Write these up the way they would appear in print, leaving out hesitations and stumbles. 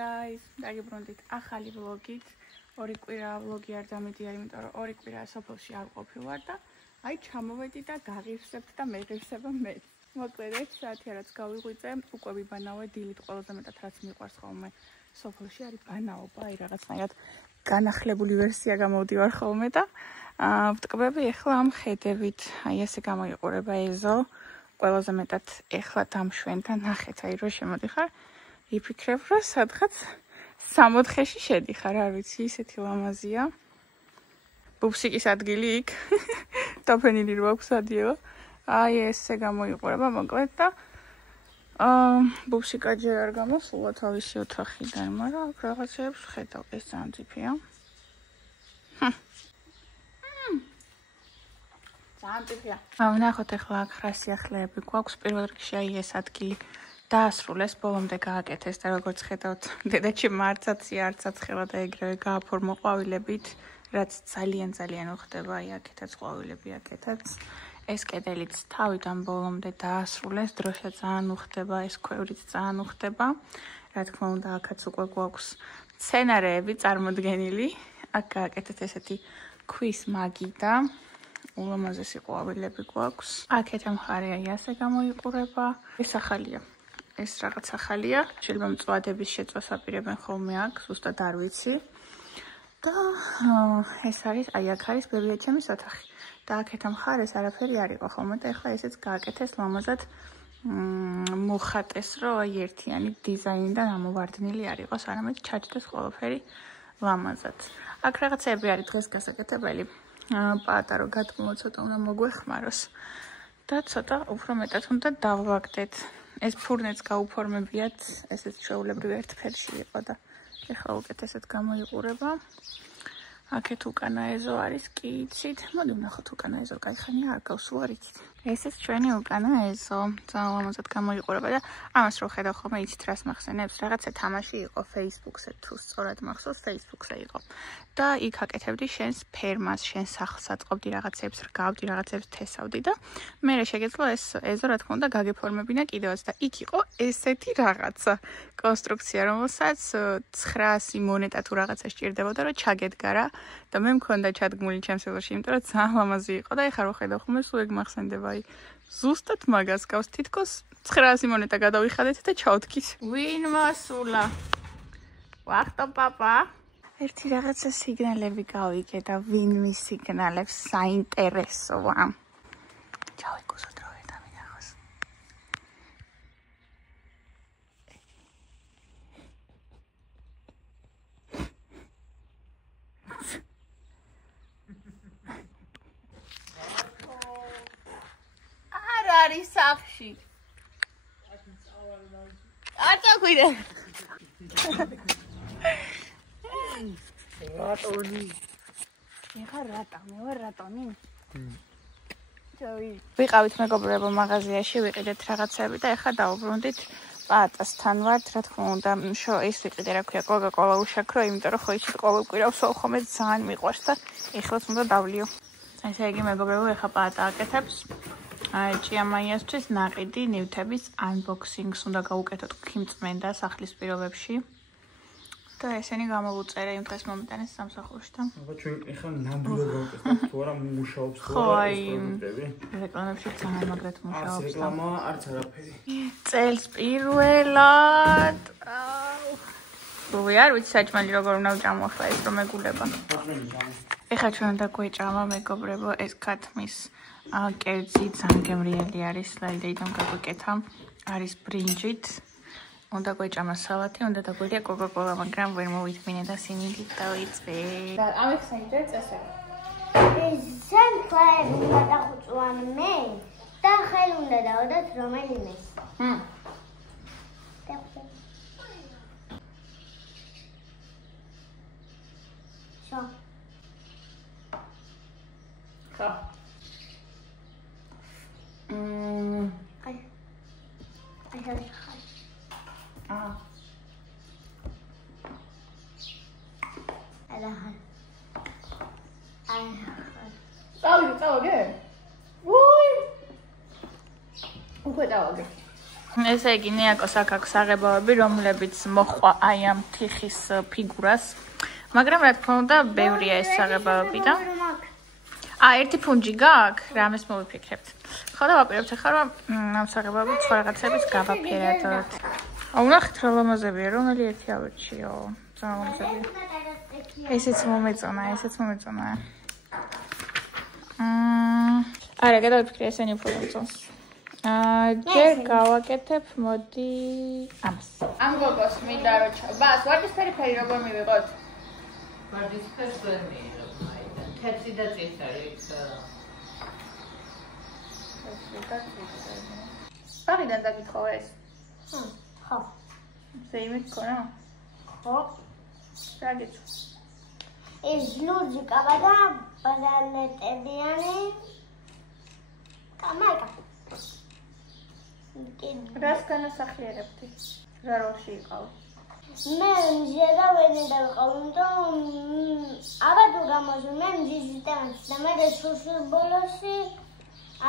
guys, დაგიბრუნდით ახალი ვლოგით. ორი კვირა ვლოგი არ დამედია, იმიტომ რომ ორი კვირა სოფელში არ ყოფილვარ და აი ჩამოვედი და გაღირსებთ და მეღირსება მეც. მოკლედ 1 საათი რაც გავიღვიძე, უკვე ვიბანავე დილით ყველაზე მეტად რაც მიყვარს ხოლმე სოფელში არის ბანაობა, აი რაღაცნაირად განახლებული ვერსია გამოვდივარ ხოლმე და ვტკბები ახლა ამ ხედებით. აი ესე გამოიყურება ეზო. ყველაზე მეტად ახლა დამშვენ და ნახეთ, აი რო შემოდიხარ, იფიქრებ რომ სადღაც 60-ში შედიხარ, არ ვიცი, ისეთი ლამაზია. ბუბსიკის ადგილი იქ. დაფენილი რო აქვს ადიევა. აი ესე გამოიყურება მოკლედ და ბუბსიკა ჯერ არ გამოსულა თავისი ოთახიდან, მაგრამ აქ რაღაცებს ხედავ, ეს ძალიან ძიფია. ძალიან ძიფია. ვნახოთ ახლა აქ რა სიახლეები გვაქვს, პირველ რიგში აი ეს ადგილი დაასრულეს, ბოლომდე გააკეთეს და როგორც ხედავთ, დედაჩემ არცაცია, არცაც ხელა და ეგრევე გააფორმო ყვავილებით, რაც ძალიან უხდება, აი აქეთაც ყვავილები აქეთაც. ეს კედელიც თავიდან ბოლომდე დაასრულეს, დროშა ძალიან უხდება, ეს ქვევრიც ძალიან უხდება. რა თქმა უნდა, აქაც უკვე გვაქვს სცენარეები წარმოდგენილი. აქ გააკეთეთ ესეთი ქვის მაგი და ულამაზესი ყვავილები გვაქვს. აქეთ მხარე აი ასე გამოიყურება. ეს ახალია. ეს რაღაც ახალია. შეიძლება მწვადების შეწვას აპირებენ ხოლმე აქ, ზუსტად არ ვიცი. და ეს არის, აი აქ არის ბებიაჩემის ოთახი. და აქეთ მხარეს არაფერი არ იყო ხოლმე და ახლა ესეც გააკეთეს ლამაზად მოხატეს, რომ აი ერთიანი დიზაინიდან ამოვარდნილი არ იყოს, არამედ ჩაჯდეს ყველაფერი ლამაზად. აქ რაღაცები არის დღეს გასაკეთებელი. პატარო გათმო ცოტა უნდა მოგვეხმაროს და ცოტა უფრო მეტად უნდა დავვაგდეთ. ეს ფურნეც გაუფორმებიათ, ესეც ჩვეულებრივ ერთ ფერში იყო და ეხლა უკეთესად გამოიყურება. აქეთ უკანა ეზო არის, კი იცით? მოდი ვნახოთ უკანა ეზო, კაიხანია არ გავს, არ იცით? ესეც ჩვენი უკანა ეზო, ძალიან ლამაზად გამოიყურება და ამას რო ხედავ ხოლმე იცით რას მახსენებს? რაღაცა თამაში იყო Facebook-ზე, თუ სწორად მახსოვს, Facebook-ზე იყო. და იქ აკეთებდი შენს ფერმას, შენ სახლს აწყობდი რაღაცებს, რგავდი რაღაცებს, თესავდი და მე შეგეძლო ეს ეზო რა თქმა უნდა გაგეფორმებინა კიდევაც და იქ იყო ესეთი რაღაცა კონსტრუქცია, რომელსაც 900 მონეტა თუ რაღაცა სჭირდებოდა რომ ჩაგედგარა და მე მქონდა ჩადგმული ჩემს ელოში, იმიტომ რომ ძალიან ლამაზი იყო და ეხლა რო ხედავ ხოლმე სულ ეგ მახსენდება, აი ზუსტად მაგას გავს, თითქოს 900 მონეტა გადავიხადეთ და ჩავთქით. ვინ მოსულა? ვახტო პაპა. ერთი რაღაცა სიგნალები გავიგე და ვინ მისიგნალებს საინტერესოა. ჩავიკუსო დროე და მინახოს. არ არის საფში. არ წაგვიდე. რატონი? ეხა რატა, მე ვარ რატონი? ვიყავით მეგობრებო მაღაზიაში, ვიყიდეთ რაღაცები და ეხა დავუბრუნდით პატასთან ვართ, რა თქმა უნდა, ის ვიყიდე რა ქვია, კოკა-კოლა უშაქრო, იმიტომ რომ ხო იცით ყოველ კვირას ხოლმე ძალიან მიყვარს და ეხლაც უნდა დავლიო. ესე იგი მეგობრებო, ეხა პატა აკეთებს. აი ჭიამაიასთვის ნაყიდი ნივთების unboxing-ს უნდა გავუკეთოთ ქიმწმენდა სახლის პირობებში. და ესენი გამოვუწერე იმ დღეს მომიტანეს სამსახურში და აბა ჩვენ ეხლა ნამდვილად გავუკეთებთ თუ არა მუშაობს თუ არა ეს პროდუქტები. რეკლამებში ძალიან მაგრად მუშაობს. რეკლამა არც არაფერი. წელს პირველად. ვი არ ვიცი საჭმელი როგორ უნდა ვჭამო ახლა ეს რომ ეგულება. ეხლა ჩვენ უნდა გვეჭამა მეგობრებო ეს ქათმის კერძი ძალიან გემრიელი არის, ლაილეიდან გაგვიკეთა. არის ბრინჯით. უნდა გვეჭამა სალათი, უნდა დაგვიდია კოკა-კოლა, მაგრამ ვერ მოვიტმინე და სიმინდით დავიწყე. და ამიხსენეთ წესები. შენ ხაები უნდა დახუჭვან მე და ხელი უნდა დავდოთ რომელიმე. შო. ხო. წავიდე. ვუი. უკვე დავაგე. ესე იგი ნიაკოს აქ აქვს საღებავები, რომლებიც მოხვა აი ამ თიხის ფიგურას. მაგრამ რა თქმა უნდა, ბევრია ეს საღებავები და ერთი ფუნჯი გაქვს, რამეს მოვიფიქრებთ. ხო და ვაპირებთ ახლა რომ ამ საღებავებით სხვა რაღაცების გავაფერადოთ. უნახეთ რა ლამაზებია, რომელი ერთი ავერჩიო. ლამაზებია. ესეც მომეწონა. არა, გადავიფიქრე ესენი უფრო მომწონს. ჯერ გავაკეთებ, მოდი ამას. ამ გოგოს მინდა რომ ბას, ვარდისფერი ფერი როგორ მივიღოთ? ვარდისფერს ვერ მიიღებ, მაიდან. თეთრი და წითელი. საღიდან დაგითხოვ ეს? ხო. ზეიმით ქონა? ხო. რა გეცო? ეს ლურჯი კაბა და ბაზალეტებიანი კამაიკა. რას განასახიერებდი? რა როლში იყავ? მე მზედა ვენედა ვიყავ, აბა თუ გამოჟო მე მზიზიტანს და მე შუშუს ბოლოსი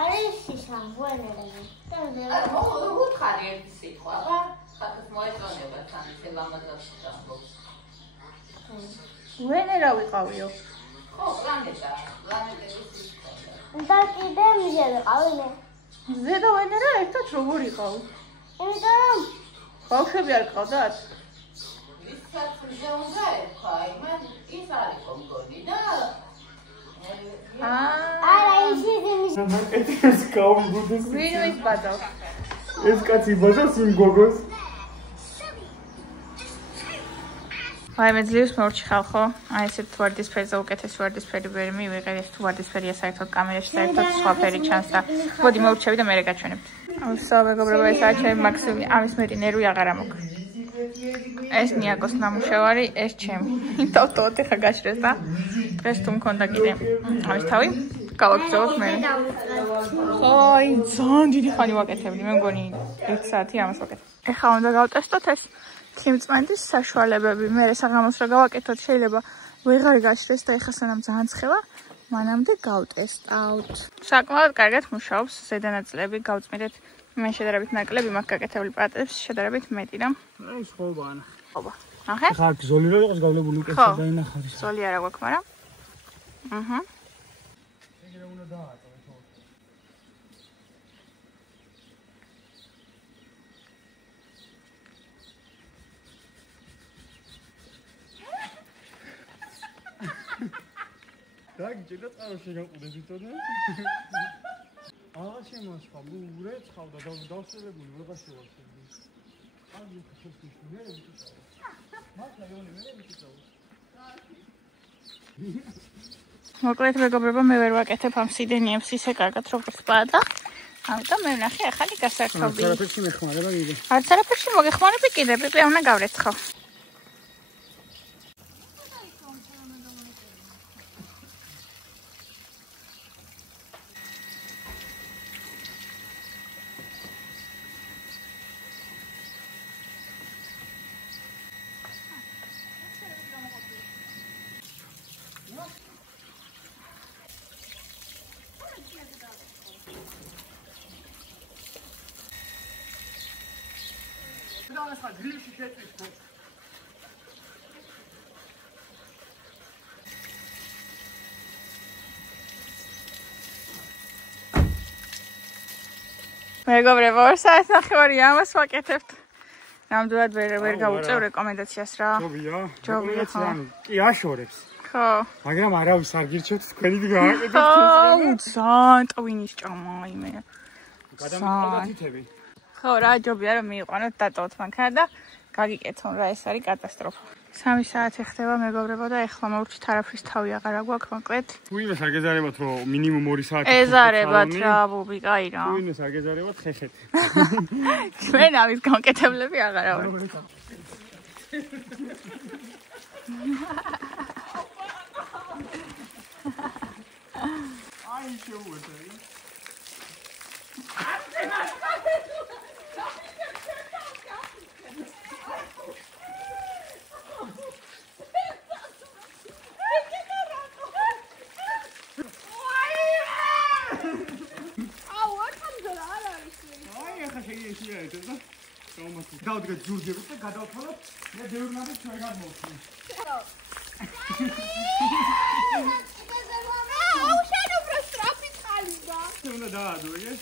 არის ისა ვენერები. აი მოუთხარი ერთი სიტყვა, აბა ხათს მოეწონება თან ისე ლამაზად ამბობს. ვენერა ვიყავიო? ხო, პლანეტების სიტყვა. და კიდე მზე ვიყავი მე. მზე და ვენერა ერთად როგორ იყავ? იმიტომ რომ ბავშვები არ ყავდათ? ისაც მზე უნდა ერქვა, იმან ის არის მგონი და არა ისიც ეს გავიგდეს. ვინ ის ბაძავს? ეს კაცი ბაძავს იმ გოგოს. აი მე ძლივს მორჩი ხალხო. აი ესეთ ვარდისფერზე უკეთეს ვარდისფერი ვერ მივიღე. ეს თუ ვარდისფერია საერთოდ კამერაში საერთოდ სხვა ფერი ჩანს და მოდი მოვრჩევი და მე გაჩვენებთ. აუსა მეგობრებო, ეს არის ჩემი მაქსიმუმი. ამის მეტი ნერვი აღარ ამოქვს. ეს ნიაკოს ნამუშევარი, ეს ჩემი. თავთოთ ხა გაჩრეს და დღეს თუ მქონდა კიდე ამის თავი, გავაგზავნოთ მე. აი, ძალიან დიდი ხანი ვაკეთებდი, მე მგონი 1 საათი ამას ვაკეთებ. ეხლა უნდა გავტესტოთ ეს ქიმწმენდის საშუალებები. მე საღამოს რა გავაკეთოთ, შეიძლება ვეღარ გაჩრეს და ეხლა სანამ ძალიან ცხელა, მანამდე გავტესტავთ. საკმაოდ კარგად მუშაობს ზედანაწილები, გავწმიდეთ. მე შედარებით ნაკლები მაქვს გაკეთებული პატებს, შედარებით მეტი და აი ხობა ანა. ხობა. ნახე? ხა ზოლი რო იყოს გავლებული უკეთესად დაინახარი. ზოლი არა გვაქვს, მაგრამ აჰა. ეგრე უნდა დაატო. დაგჭირდა წყაროში გაყუდეს იტონე. აღარ შემოასხა, მურე ცხავდა და დავსწრებული ვეღარ შევასწრებდი. აი ხეთქიშ მე ვიტყავ. მართლა იონი მე ვიტყავ. მოკლედ მეგობრებო, მე ვერ ვაკეთებ ამ სიდენიებს ისე კარგად როგორც პატა. ამიტომ მე ვნახე ახალი გასართობი. არაფერში მეხმარება კიდე. არც არაფერში მოგეხმარები კიდე, პიპე უნდა გავრეცხო. და გრილში შეწვისო. მეგობრებო, 2 საათი ნახევარი ამას ვაკეთებთ. ნამდვილად ვერ გავუწევ რეკომენდაციას რა. ჯობია, ხო. კი აშორებს. ხო. მაგრამ არავის არ გირჩევთ თქვენი გააკეთეთ. ხო, ძალიან ტვინის ჭამა იმე. გადამიყავდა თითები. ხო, რა ჯობია რომ მიიყვანოთ დატოვოთ მანქანა და გაგიკეთონ რა, ეს არის კატასტროფა. 3 საათი ხდება მეგობრებო და ეხლა მოვჭით არაფრის თავი აღარ აგვაქვს მოკლედ. ვინმეს აგეზარებათ რომ მინიმუმ 2 საათი. ეზარებათ რა, ბუბი, კაი რა. ვინმეს აგეზარებათ ხეხეთ. ჩვენ ამის გამკეთებლები აღარ ვართ. აი შეუვედა. გაერთეს და გამოვაცხადოთ. დავდგეთ ჯურჯებით და გადავთვალოთ. მე ბევრნადი ჩვენგან მოვხდი. შენ უფრო სწრაფი ხალიდა. უნდა დაადო, ეგ?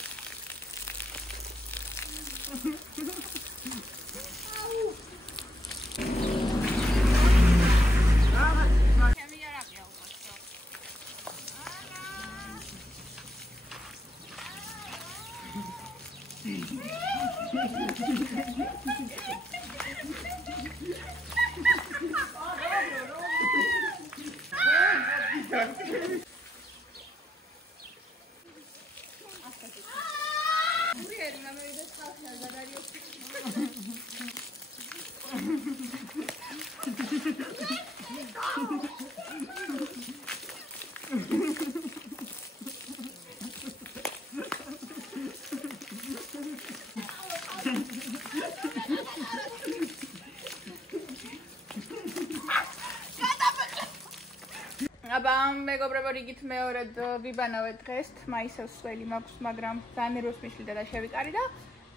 აბა მეგობრებო, რიგით მეორედ ვიბანავეთ დღეს, მაისევს სველი მაქვს, მაგრამ ძალიან როს მიშლიდა და შევიკარი და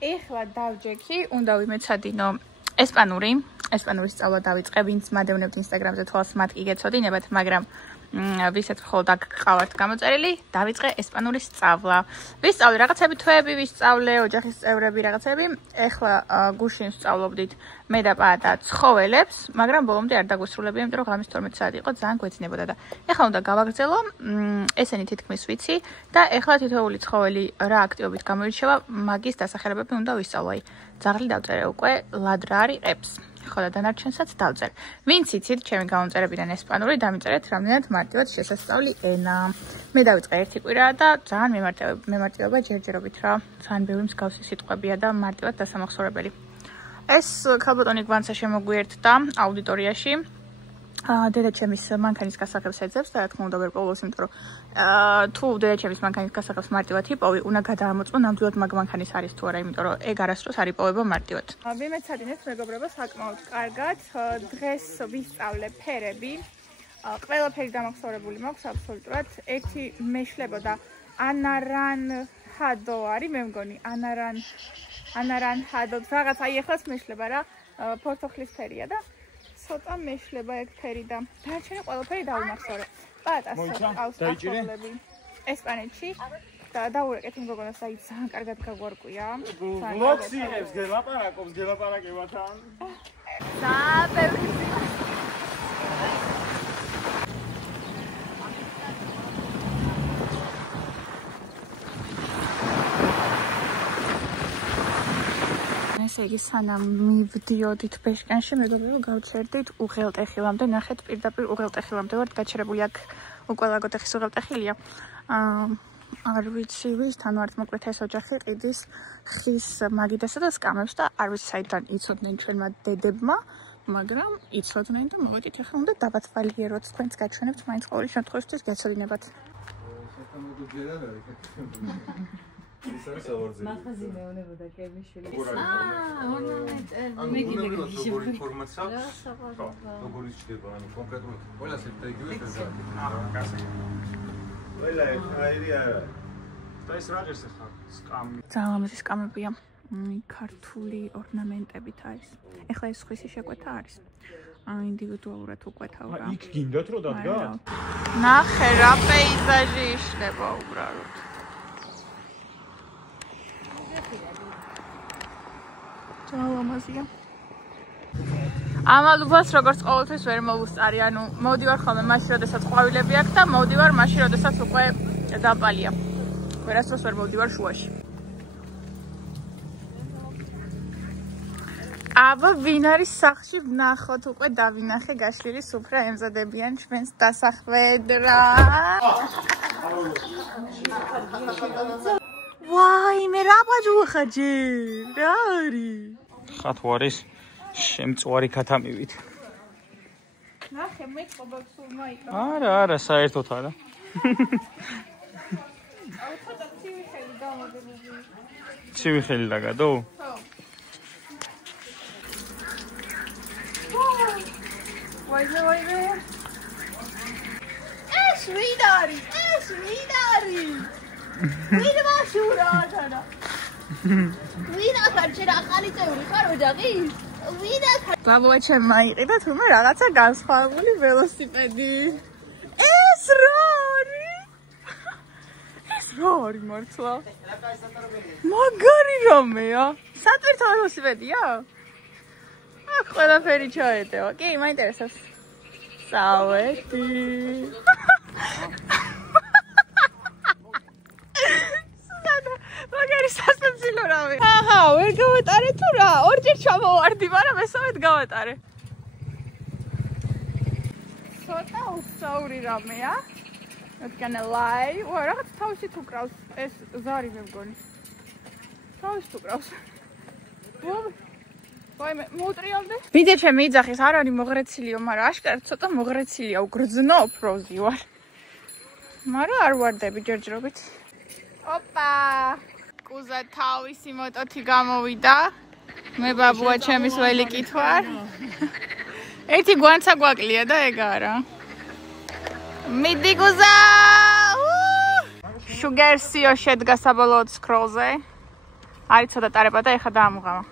ეხლა დავჯექი, უნდა ვიმეცადინო ესპანურის სწავლა დავიწყე, ვინც მადევნებთ ინსტაგრამზე თვალს მათ კი გეცოდინებათ, მაგრამ ვისაც მხოლოდ აქ ყავართ გამოწერილი, დავიწყე ესპანურის სწავლა. ვისწავლე რაღაცები თვეები, ვისწავლე ოჯახის წევრები რაღაცები. ეხლა გუშინ ვსწავლობდით მე და პაატა ცხოველებს, მაგრამ ბოლომდე არ დაგვესრულებია, იმიტომ რომ ღამის 12 საათი იყო, ძალიან გვეცინებოდა და ეხლა უნდა გავაგრძელო. ესენი თითქმის ვიცი და ეხლა თითოეული ცხოველი რა აქტივობით გამოირჩევა, მაგის დასახელებები უნდა ვისწავლო. ძაღლი დავწერე უკვე, ლადრა არის ყებს. ხო და დანარჩენსაც დავწერ. ვინც იცით, ჩემი გამომწერებიდან ესპანური, დამიწერეთ რამდენად მარტივად შესასწავლი ენა. მე დავიწყე ერთი კვირა და ძალიან მემარტივება ჯერჯერობით რა. ძალიან ბევრი მსგავსი სიტყვებია და მარტივად დასამახსოვრებელი. ეს ქალბატონი გვანცა შემოგვიერთდა აუდიტორიაში. დედაჩემის მანქანის გასაღებს ეძებს და რა თქმა უნდა ვერ პოვლოს, იმიტომ რომ თუ დედაჩემის მანქანის გასაღებს მარტივად იპოვი, უნდა გადაამოწმო ნამდვილად მაგ მანქანის არის თუ არა, იმიტომ რომ ეგ არასდროს არ იპოვება მარტივად. ვიმეცადინეთ მეგობრებო საკმაოდ კარგად. დღეს ვისწავლე ფერები. ყველაფერი დამახსოვრებული მაქვს აბსოლუტურად. ერთი მეშლებოდა ანარანჰადო არის, მე მგონი ანარანჰადო რაღაც აი ეხლაც მეშლება რა, ფორთოხლის ფერია და ცოტა მეშლება ეგ ფერი და დარჩენი ყველაფერი დავიმახსოვრე. პატას ყავს ახლობლები ესპანეთში და დაურეკეთ იმ გოგონას და ის ძალიან კარგად გაგვარკვია. ბლოგს იღებს, გელაპარაკებათან. საბევრი ესე იგი სანამ მივდიოდით ბეშკანში, მეგობრებო, გავჩერდით უღელტეხილამდე, ნახეთ პირდაპირ უღელტეხილამდე ვართ გაჩერებული, აქ უკვე ლაგოტეხის უღელტეხილია. არ ვიცი ვისთან ვართ, მოკლედ ეს ოჯახი ყიდის ხის მაგიდასა და სკამებს და არ ვიცი საიდან იცოდნენ ჩვენმა დედებმა, მაგრამ იცოდნენ და მოვედით ახლა უნდა დაბათვალიეროთ, თქვენც გაჩვენებთ მაინც ყოველი შემთხვევისთვის გეცოდინებათ. ის არის ავარძელი. მახაზი მეუნებოდა კერმიშვილი. მე კიდე როგორი ფორმაცია აქვს? როგორი შეიძლება, ანუ კონკრეტულად ყველას ერთ იგივე ფერზარი. კასი. ყველა ერთნაირი არა. და ეს რა ღირს ახლა? სკამი. ძალიან ლამაზი სკამებია. ქართული ორნამენტებით არის. ეხლა ეს სხვისი შეკვეთა არის. ინდივიდუალურად უკვეთავ რა. იქ გინდათ რომ დადგათ? ნახე რა პეიზაჟი იშლება უბრალოდ. ძალიან ლამაზია. ამალობას როგორც ყოველთვის ვერ მოვუსწარი, ანუ მოვდივარ ხოლმე მაშინ, როდესაც ყვავილები აქვს და მოვდივარ მაშინ, როდესაც უკვე დაპალია. ვერასდროს ვერ მოვდივარ შუაში. აბა ვინ არის სახლში, ვნახოთ უკვე დავინახე გაშლილი სუფრა ემზადებიან ჩვენს დასახვედრა. ვაი, მე რა ბაჯუხა ჯერ, რა არის? ხათო არის შემწვარი ქათამივით. ნახე, მე ხობად სულ მაიკა. არა, საერთოდ არა. აუ, ცოტა ცივი ხელი გამოდებული. ცივი ხელი დაგადო? ხო. ვაი. ეს ვინ არის? ვინ მაშურა? ვინახარ შენ ახალი წევრი ხარ ოჯახი? ვინახარ? ბაბუა ჩემმა იყიდა თუმე რაღაცა განსხვავებული ველოსიპედი. ეს რა არის მართლა? მაგარი რამეა. სატვირთო ველოსიპედია? აქ ყველაფერი ჩაეტევა. კი, მაინტერესებს. სავეთი. მაგარი სასაცილო რამე. აჰა, ვერ გავატარე თუ რა? ორჯერ ჩამოვარდი, მაგრამ მესამედ გავატარე. ცოტა უსწაური რამეა. Not gonna lie. ვა, რაღაც თავისით უკრავს ეს ზარი მე მგონი. თავისით უკრავს. ვაი, მოუტრიალდე. ვიდე ჩემი იძახის არ არის მოღრეცილიო, მაგრამ აშკარად ცოტა მოღრეცილია, უგრძნო ოფროზი ვარ. მაგრამ არ ვარდები ჯერჯერობით. ოპა! კუზა თავისი მოტოთი გამოვიდა. მე ბაბუა ჩემის ველი კითხვარ. ერთი გვანცა გვაკლია და ეგ არა. მიდი კუზა! შუგერსიო შედგა საბოლოოდ სკროლზე. არის ცოტა ტარება და ეხა დაამუღამა.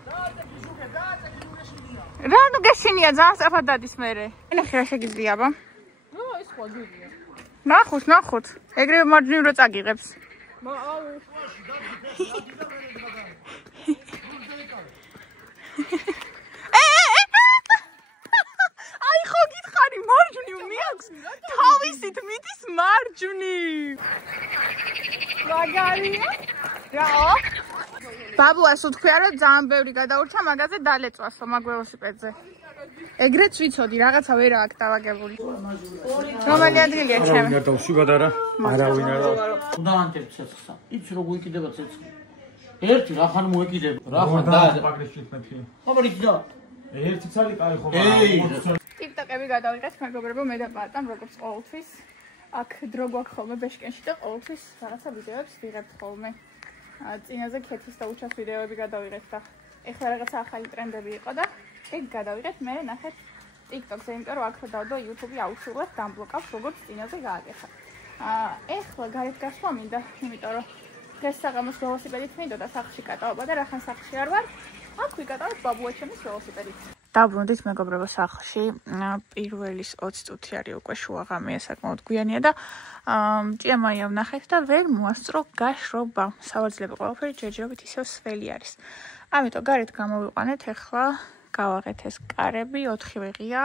რა ნუ გეშინია ძალიან სწრაფად დადის მერე. ნახე რა შეგიძლია აბა. ნუ ეს ხო გიგია. ნახოთ. ეგრევე მარჯვნივ რო წაგიღებს. აი ხო გითხარი მარჯვნივ მიაქვს თავისით მიდის მარჯვნივ მაგარია რაო ბაბუას უთქვია რომ ძალიან ბევრი გადაურჩა მაგაზე დალეწვასო მაგ ველოსიპედზე ეგრეც ვიცოდი რაღაცა ვერა აქ დავაგებული რომელი ადგილია ჩემი არ დავშვიგად არავინ არა უნდა ანტებ ცეცხლსა იცი როგორ იკიდება ცეცხლი ერთი რახან მოეკიდება რახან და პაკრეშით მეთქი აბარი და ერთი ცალი კაი ხო ტიკტოკები გადავიღეთ მეგობრებო მე და პატამ როგორც ყოველთვის აქ დრო გვაქვს ხოლმე ბეშკენში და ყოველთვის რაღაცა ვიდეოებს ვიღებთ ხოლმე წინაზე ქეთის და უჩას ვიდეოები გადავიღეთ და ეხლა რაღაცა ახალი ტრენდები იყო და ეგ გადავიღეთ მე ნახეთ ტიკტოკზე იმიტომ რომ აქ დავდო YouTube-ი აუცილებლად დამბლოკავს როგორც წინაზე გააკეთა ეხლა გარეთ გასვლა მინდა იმიტომ რომ დღეს საღამოს ველოსიპედით მინდოდა სახლში კატაობა და რახან სახლში არ ვარ აქ ვიკატავებ ბაბუა ჩემის ველოსიპედით დაბრუნდით მეგობრებო სახლში პირველის 20 წუთი არის უკვე შუაღამეა საკმაოდ გვიანია და ჭიამაია ვნახეთ და ვერ მოასწრო გაშრობა სავარძლები ყველაფერი ჯერჯერობით ისევ სველი არის ამიტომ გარეთ გამოვიყვანეთ ეხლა გავაღეთ ეს კარები 4 ვეღია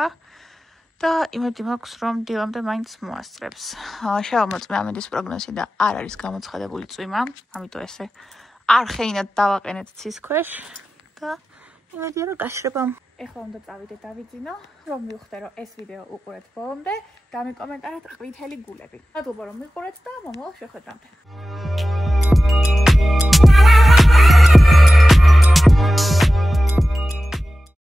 და იმედი მაქვს რომ დილამდე მაინც მოასწრებს შევამოწმე ამინდის პროგნოზი და არ არის გამოცხადებული წვიმა ამიტომ ესე არხეინად დავაყენეთ ცის ქვეშ და იმედია რომ გაშრება ეხლა უნდა წავიდე დავიძინო რომ მივხვდე რომ ეს ვიდეო უყურეთ ბოლომდე დამიკომენტარეთ ყვითელი გულები მადლობა რომ მიყურეთ და მომავალ შეხვედრამდე